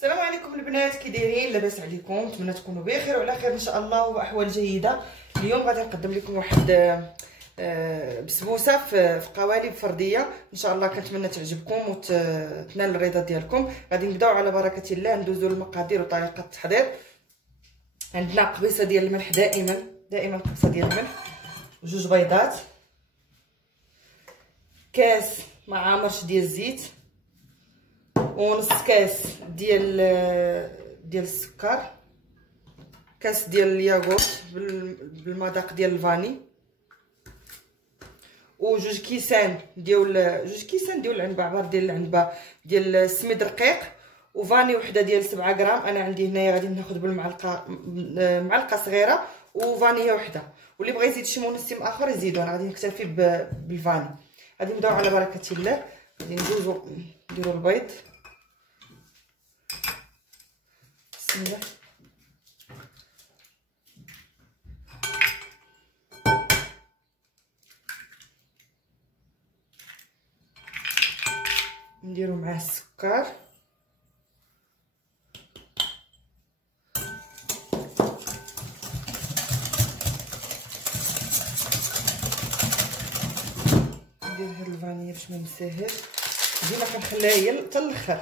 السلام عليكم البنات، كي دايرين؟ لاباس عليكم؟ نتمنى تكونوا بخير وعلى خير ان شاء الله واحوال جيده. اليوم غادي نقدم لكم واحد بسبوسه في قوالب فرديه ان شاء الله. كنتمنى تعجبكم وتنال الرضا ديالكم. غادي نبداو على بركه الله، ندوزو المقادير وطريقه التحضير. عندنا قبيصه ديال الملح، دائما قبيصه ديال الملح، وجوج بيضات، كاس مع مرش ديال الزيت، ونص كاس ديال السكر، كاس ديال الياغورت بالمذاق ديال الفاني، وجوج كيسان ديال العنبه، عبار ديال العنبه ديال السميد رقيق، وفاني وحده ديال 7 غرام. انا عندي هنايا غادي ناخذ بالمعلقه، معلقه صغيره، وفانيه وحده، واللي بغى يزيد شي منسم اخر يزيدو. انا غادي نكتفي بالفاني. غادي نبداو على بركه الله. غادي ندوزو نديرو البيض. بسم الله. نديرو معاه السكر، ندير هاد الفانيلا باش ما نساهاش. ديما كنخليها هي حتى الاخر،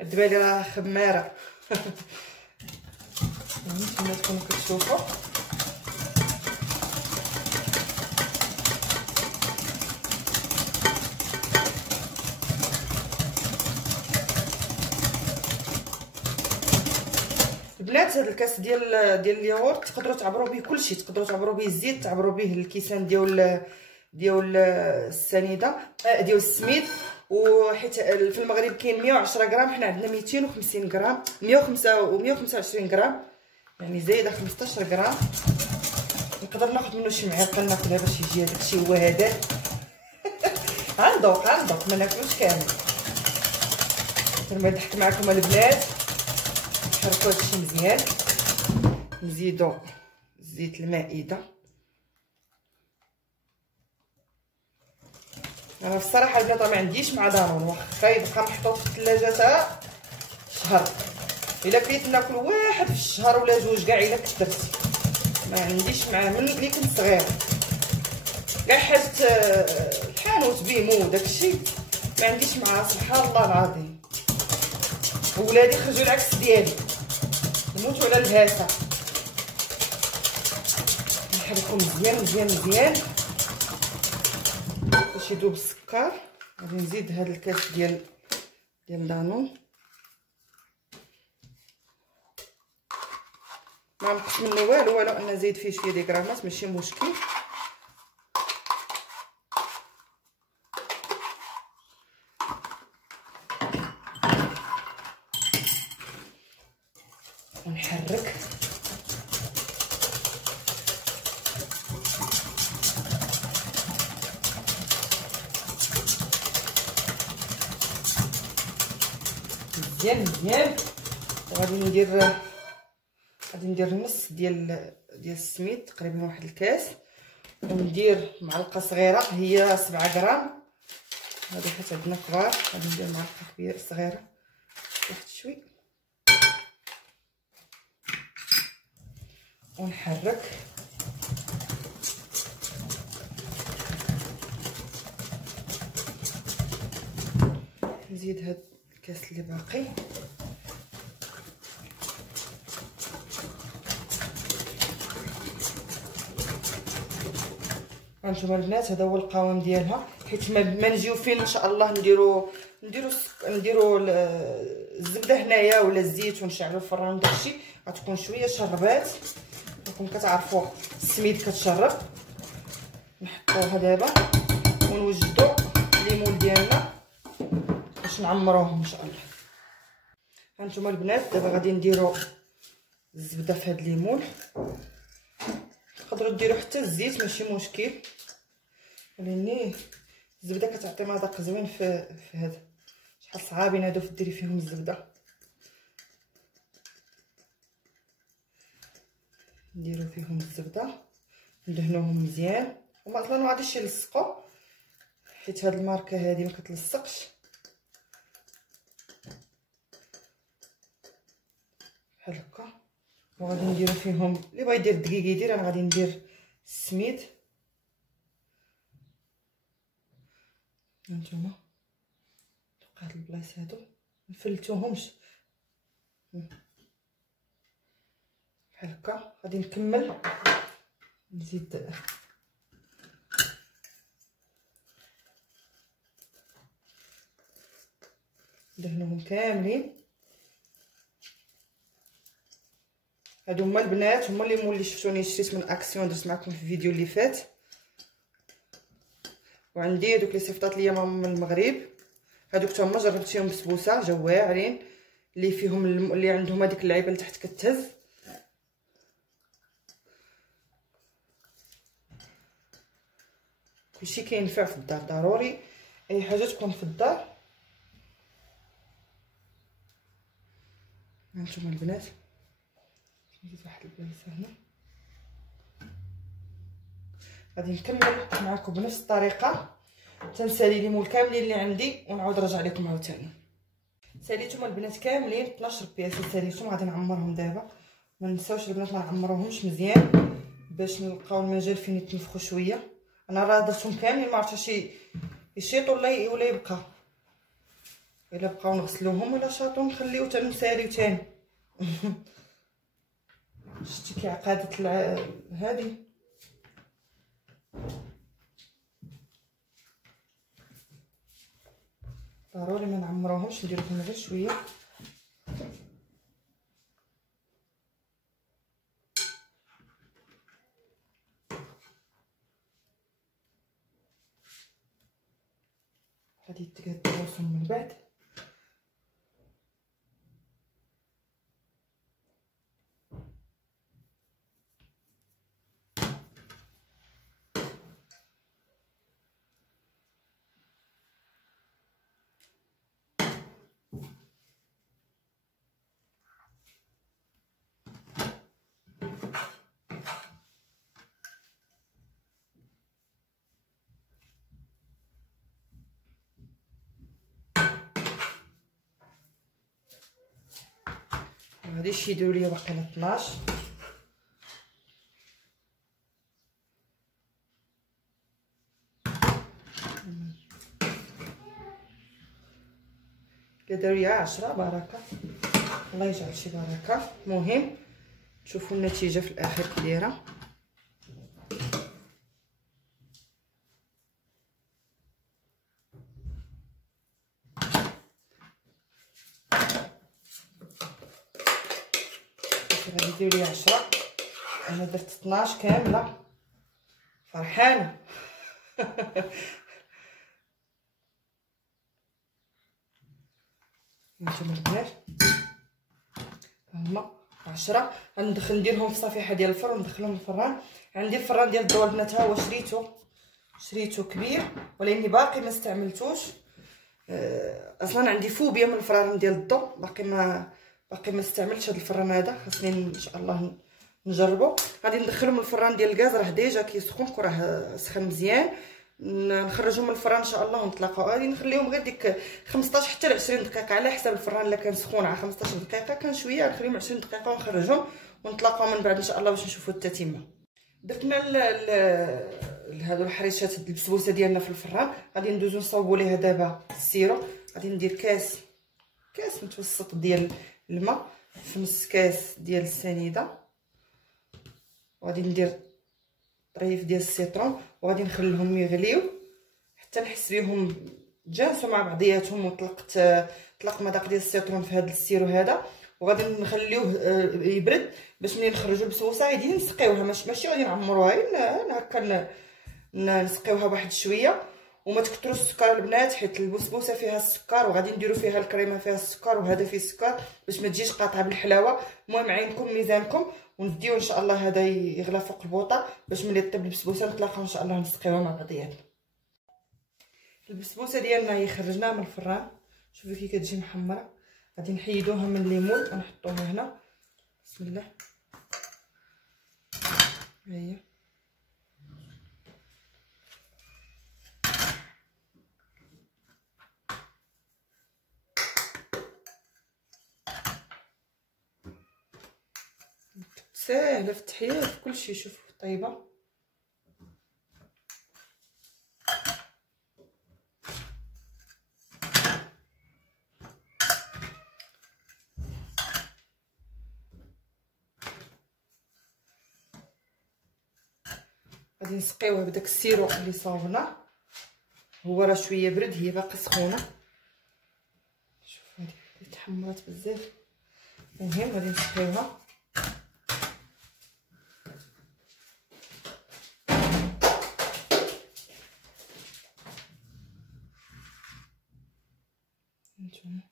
عاد بالي راه خماره. نتمنى تكونوا كتشوفوا. البنات هذا الكاس ديال الياغورت تقدروا تعبروا به كلشي، تقدروا تعبروا به الزيت، تعبروا به الكيسان ديال السنيده ديال السميد. وحيت في المغرب كاين 110 غرام، حنا عندنا 250 غرام، 125 غرام، يعني زايده 15 غرام. نقدر ناخذ منه شي معلقه ناكلها باش يجي هذاك الشيء هو هذاك. غندوق ما ناكلوش كامل. ما ضحك معكم البنات. نحركو هادشي مزيان، نزيدو زيت المائده. انا الصراحه البنات ما عنديش مع دانون، واخا يبقى محطوط في الثلاجه تا شهر، الا بغيت ناكل واحد في الشهر ولا جوج كاع الا كثرت. ما عنديش معاه من ملي كنت صغيره، كاع حاجه الحانوت بيمو داكشي ما عنديش معاه، سبحان الله العظيم. ولادي خرجوا العكس ديالي، نموتوا على الهاسه. نحركو مزيان باش يذوب السكر. غادي نزيد هذا الكاس ديال دانون، ما نقص منه والو انا نزيد فيه شويه ديال غرامات ماشي مشكل. ونحرك مزيان. وغادي ندير نص ديال السميد، تقريبا واحد الكاس، وندير معلقه صغيره هي 7 غرام. هذه حيت عندنا كبار، غادي ندير معلقه كبيره صغيره واحد شوي، ونحرك. نزيد هاد الكاس اللي باقي. هانتوما البنات هذا هو القوام ديالها، حيت ما نجيو فين ان شاء الله نديرو الزبده هنايا ولا الزيت ونشعلو الفران وداكشي، غتكون شويه شربات. راكم كتعرفوا السميد كتشرب. نحطوها دابا ونوجدو الليمون ديالنا باش نعمروه ان شاء الله. هانتوما البنات دابا غادي نديرو الزبده في هاد الليمون، تقدروا ديروا حتى الزيت ماشي مشكل، لاني الزبده كتعطي مذاق زوين في هذا. شحال صعابين هادو ديري فيهم الزبده. نديرو فيهم الزبده، ندهنوهم مزيان، وما اصلا ما غاديش يلصقوا حيت هاد الماركه هادي ما كتلصقش. بحال هكا. وغادي نديرو فيهم اللي بغا يدير الدقيق يدير، انا غادي ندير السميد. هانتوما توقع هاد البلايص هادو مفلتوهمش بحال هكا. غادي نكمل نزيد ندهنوهم كاملين. هادو هما البنات، هما اللي شفتوني شريت من اكسيون، درت معكم في الفيديو اللي فات. وعندي هادوك لي صيفطات ليا ماما من المغرب، هادوك حتى هما جربتيهم بسبوسه، جا واعرين، اللي فيهم اللي عندهم هذيك اللعيبه لتحت كتهز. كلشي كينفع في الدار، ضروري اي حاجه تكون في الدار. هانتوما البنات نزيد واحد البلايصه هنا. غادي نكمل معكم بنفس الطريقه، تنسالي ليمون كاملين اللي عندي ونعاود نرجع لكم عاوتاني. ساليتهم البنات كاملين 12 بياسه، ساليتهم غادي نعمرهم دابا. ما نساوش البنات ما نعمروهمش مزيان باش نلقاو المجال فين يتنفخوا شويه. انا راه درتهم كاملين، ما عرفتش يشيط ولا يبقى، الا بقاو نغسلوهم ولا شاطو نخليو حتى نساليو تاني. شتي كي عقاده هادي. ضروري ما نعمروهمش، ندير لهم غير شويه. غادي يتقاد راسهم من بعد. غادي يديروا لي واقيلا 12. الا داروا لي 10 بركه، الله يجعل شي بركه. المهم تشوفوا النتيجه في الاخر كي دايره. غادي يديروا لي 10، انا درت 12 كامله، فرحانه. هانتوما البنات هما 10. غندخل نديرهم في صفيحه ديال الفرن وندخلهم للفران. عندي الفران ديال الضوء البنات، ها هو شريته كبير ولكن باقي ما استعملتوش. اصلا عندي فوبيا من الفران ديال الضوء، باقي ما استعملتش هذا الفران هذا، خاصني ان شاء الله نجربه. غادي ندخلهم الفران ديال الغاز، راه ديجا كيسخن، راه سخن مزيان. نخرجهم من الفران ان شاء الله ونطلقوا. غادي نخليهم غير ديك 15 حتى ل 20 دقيقه على حسب الفران. الا كان سخون على 15 دقيقه، كان شويه نخليهم 20 دقيقه ونخرجهم ونطلقوا من بعد ان شاء الله باش نشوفوا التتمه. درتنا هادو الحريشات البسبوسه ديالنا في الفران. غادي ندوزو نصاوبوا ليها دابا السيرو. غادي ندير كاس متوسط ديال الماء في نص كاس ديال السنيده، وغادي ندير طريف ديال السيترون، وغادي نخليهم يغليو حتى نحس بهم تجانسوا مع بعضياتهم. طلق مذاق ديال السيترون في هذا السيرو هذا، وغادي نخليوه يبرد باش ملي نخرجوا البسبوسه عادي نسقيوها، ماشي غادي نعمروها، هكا نسقيوها واحد شويه. وما تكثروش السكر البنات، حيت البسبوسه فيها السكر، وغادي نديروا فيها الكريمه فيها السكر، وهذا فيه السكر باش ما تجيش قاطعه بالحلاوه. المهم عينكم ميزانكم، ونديو ان شاء الله هذا يغلى فوق البوطه باش ملي طيب البسبوسه نطلقها ان شاء الله نسقيوها مع بعضياتنا. البسبوسه ديالنا هي خرجناها من الفران، شوفوا كي كتجي محمره. غادي نحيدوها من الليمون ونحطوها هنا. بسم الله. ها هي ساهله في التحيات كلشي. شوفوا طيبه. غادي نسقيوها بداك السيرو اللي صاوبنا. هو راه شويه برد، هي باقي سخونه. شوف هذه تحمرات بزاف. المهم غادي نسقيوها. نتوما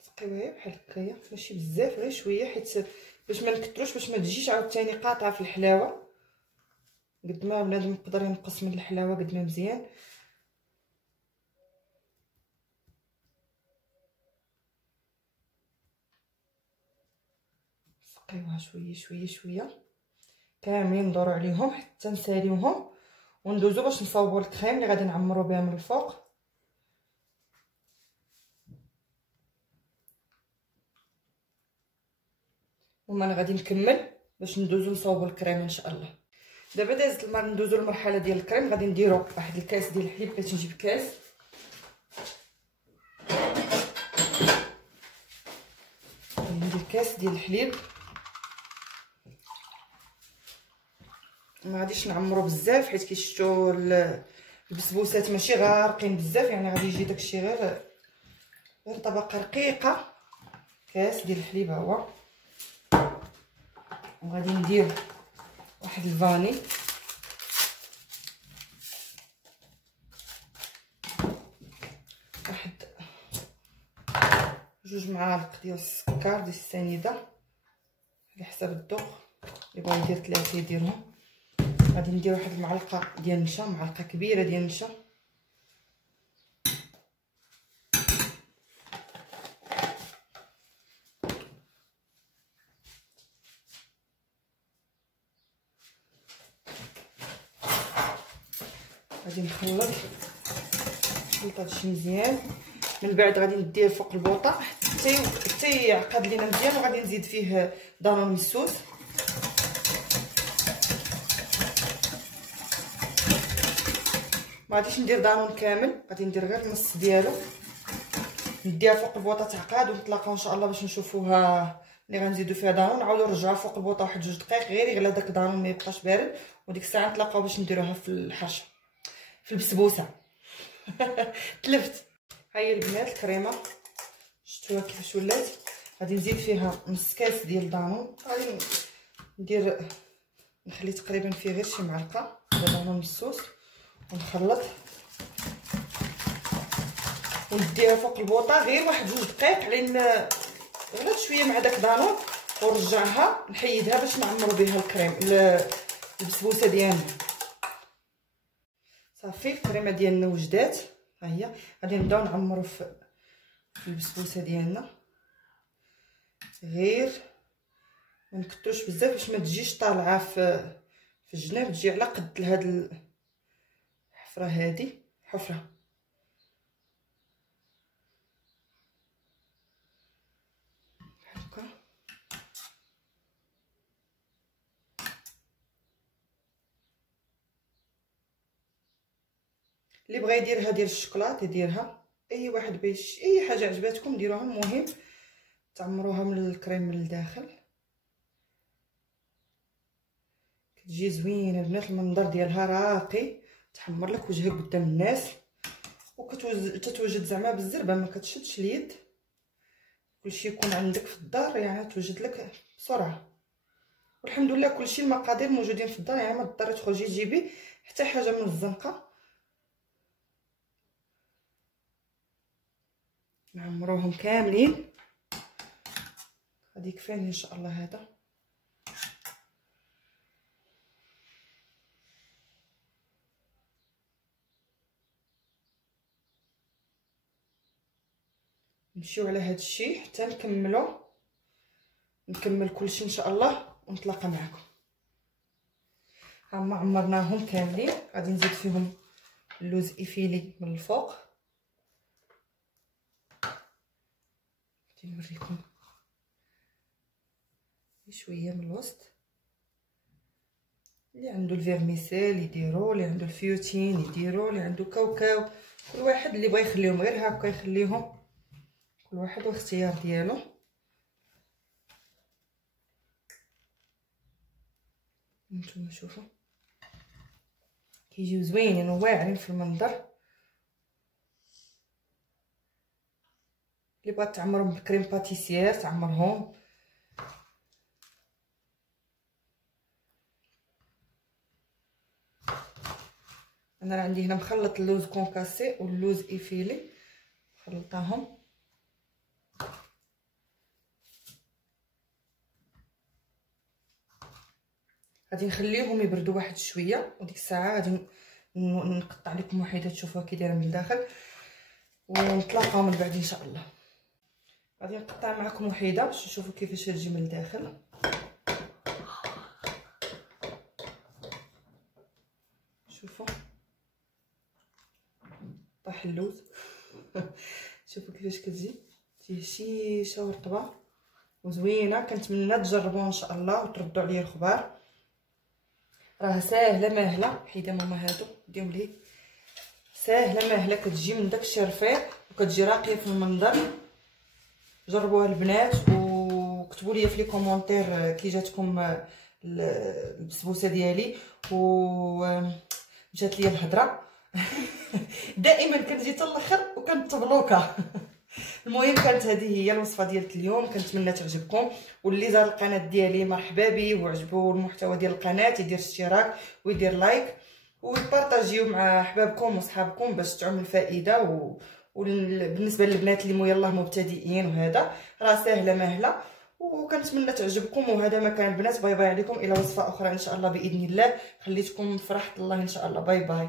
نسقيوها بحال هكايا، ماشي بزاف غير شويه، حيت باش ما نكثروش، باش ما تجيش عاوتاني قاطعه في الحلاوه. قد ما بنادم يقدر ينقص من الحلاوه قد ما مزيان. نسقيوها شويه شويه شويه كاملين، ندورو عليهم حتى نساليوهم وندوزو باش نصاوبوا الكريم اللي غادي نعمرو بها من الفوق. وما انا غادي نكمل باش ندوزو نصاوبوا الكريم ان شاء الله. دابا دازت ندوزو المرحله ديال الكريم. غادي نديرو واحد الكاس ديال الحليب. بغيت نجيب كاس. غادي ندير كاس ديال الحليب. ما غاديش نعمرو بزاف حيت كي شفتوا البسبوسات ماشي غارقين بزاف، يعني غادي يجي داكشي غير طبقه رقيقه. كاس ديال الحليب ها هو. وغادي ندير واحد الفاني، واحد 2 معالق ديال السكر ديال السنيده على حسب الذوق. اللي بغا يدير 3 يديرهم. غادي ندير واحد المعلقه ديال النشا، معلقه كبيره ديال النشا. غادي نخلط هادشي مزيان. من بعد غادي ندير فوق البوطه حتى يعقد لينا مزيان. وغادي نزيد فيه دانون مسوس. ما غاديش ندير دانون كامل، غادي ندير غير النص ديالو. نديها فوق البوطه تعقد ونتلاقاو ان شاء الله باش نشوفوها اللي غنزيدو فيها دانون. نعاودو نرجعوها فوق البوطه واحد 2 دقائق غير يغلى داك الدانون ما يبقاش بارد. وديك الساعه نتلاقاو باش نديروها في الحرشه في البسبوسه. تلفت. ها هي البنات الكريمه، شفتوها كيفاش ولات. غادي نزيد فيها نص كاس ديال دانون. غادي ندير نخلي تقريبا فيه غير شي معلقه ديال دانون مسوس ونخلط. ونديها فوق البوطه غير واحد 2 دقائق لان غلات شويه مع داك دانون. ونرجعها نحيدها باش نعمرو بها الكريم البسبوسه ديالنا. صافي الكريمه ديالنا وجدات. ها هي. غادي نبداو نعمرو في البسبوسه ديالنا. غير ما نكثروش بزاف باش ما تجيش طالعه في الجناب، تجي على قد هاد الحفره هادي. حفره هكا. اللي بغى يديرها ديال الشوكولاط يديرها. اي واحد باش اي حاجه عجباتكم ديروها. المهم تعمروها من الكريم من الداخل. كتجي زوينه البنات. المنظر ديالها راقي، تحمر لك وجهك قدام الناس. وكتوجد زعما بالزربه، ما كتشدش اليد. كلشي يكون عندك في الدار يعني توجد لك بسرعه. والحمد لله كلشي المقادير موجودين في الدار، يعني ما تضطري تخرجي تجيبي حتى حاجه من الزنقه. نعمروهم كاملين. غادي يكفيني ان شاء الله هذا. نمشيو على هذا الشيء حتى نكمل كلشي ان شاء الله ونتلاقى معكم. هما عمرناهم كاملين. غادي نزيد فيهم اللوز ايفيلي من الفوق. غادي نوريكم شويه من الوسط. اللي عنده الفيرميسيل يديرو، اللي عنده الفيوتين يديرو، اللي عنده كاوكاو، كل واحد اللي بغى يخليهم غير هكا يخليهم، كل واحد واختيار ديالو. نتوما شوفوا كيجيو زوينين وواعرين في المنظر. اللي بغات تعمرهم بالكريم باتيسير تعمرهم. انا عندي هنا مخلط اللوز كونكاسي واللوز ايفيلي خلطاهم. غادي نخليهم يبردوا واحد شويه، وديك الساعه غادي نقطع لكم وحيده تشوفوها كي دايره من الداخل، ونتلاقاو من بعد ان شاء الله. غادي نقطع معكم وحيده باش تشوفوا كيفاش تجي من الداخل. شوفوا طاح اللوز شوفوا كيفاش كتجي، فيه شيشه ورطبه وزوينه. كنتمنى تجربوها ان شاء الله وتردوا عليا الخبار. راه ساهله ماهله. حيده ماما هادو ديهم لي. ساهله ماهله، كتجي من داكشي رفيع وكتجي راقيه في المنظر. جربوها البنات وكتبوا لي في لي كومونتير كي جاتكم البسبوسه ديالي. و مشات ليا الهضره دائما كنجي حتى الاخر وكنتبلوكا. المهم كانت هذه هي الوصفه ديال اليوم، كنتمنى تعجبكم. واللي زار القناه ديالي مرحبا به، وعجبو المحتوى ديال القناه يدير اشتراك ويدير لايك ويبارطاجيو مع احبابكم وصحابكم باش تعم الفائده. وبالنسبه للبنات اللي يلاه مبتدئين وهذا راه ساهله ماهله، وكنتمنى تعجبكم. وهذا مكان البنات. باي باي عليكم، الى وصفه اخرى ان شاء الله باذن الله. خليتكم في راحه الله ان شاء الله. باي باي.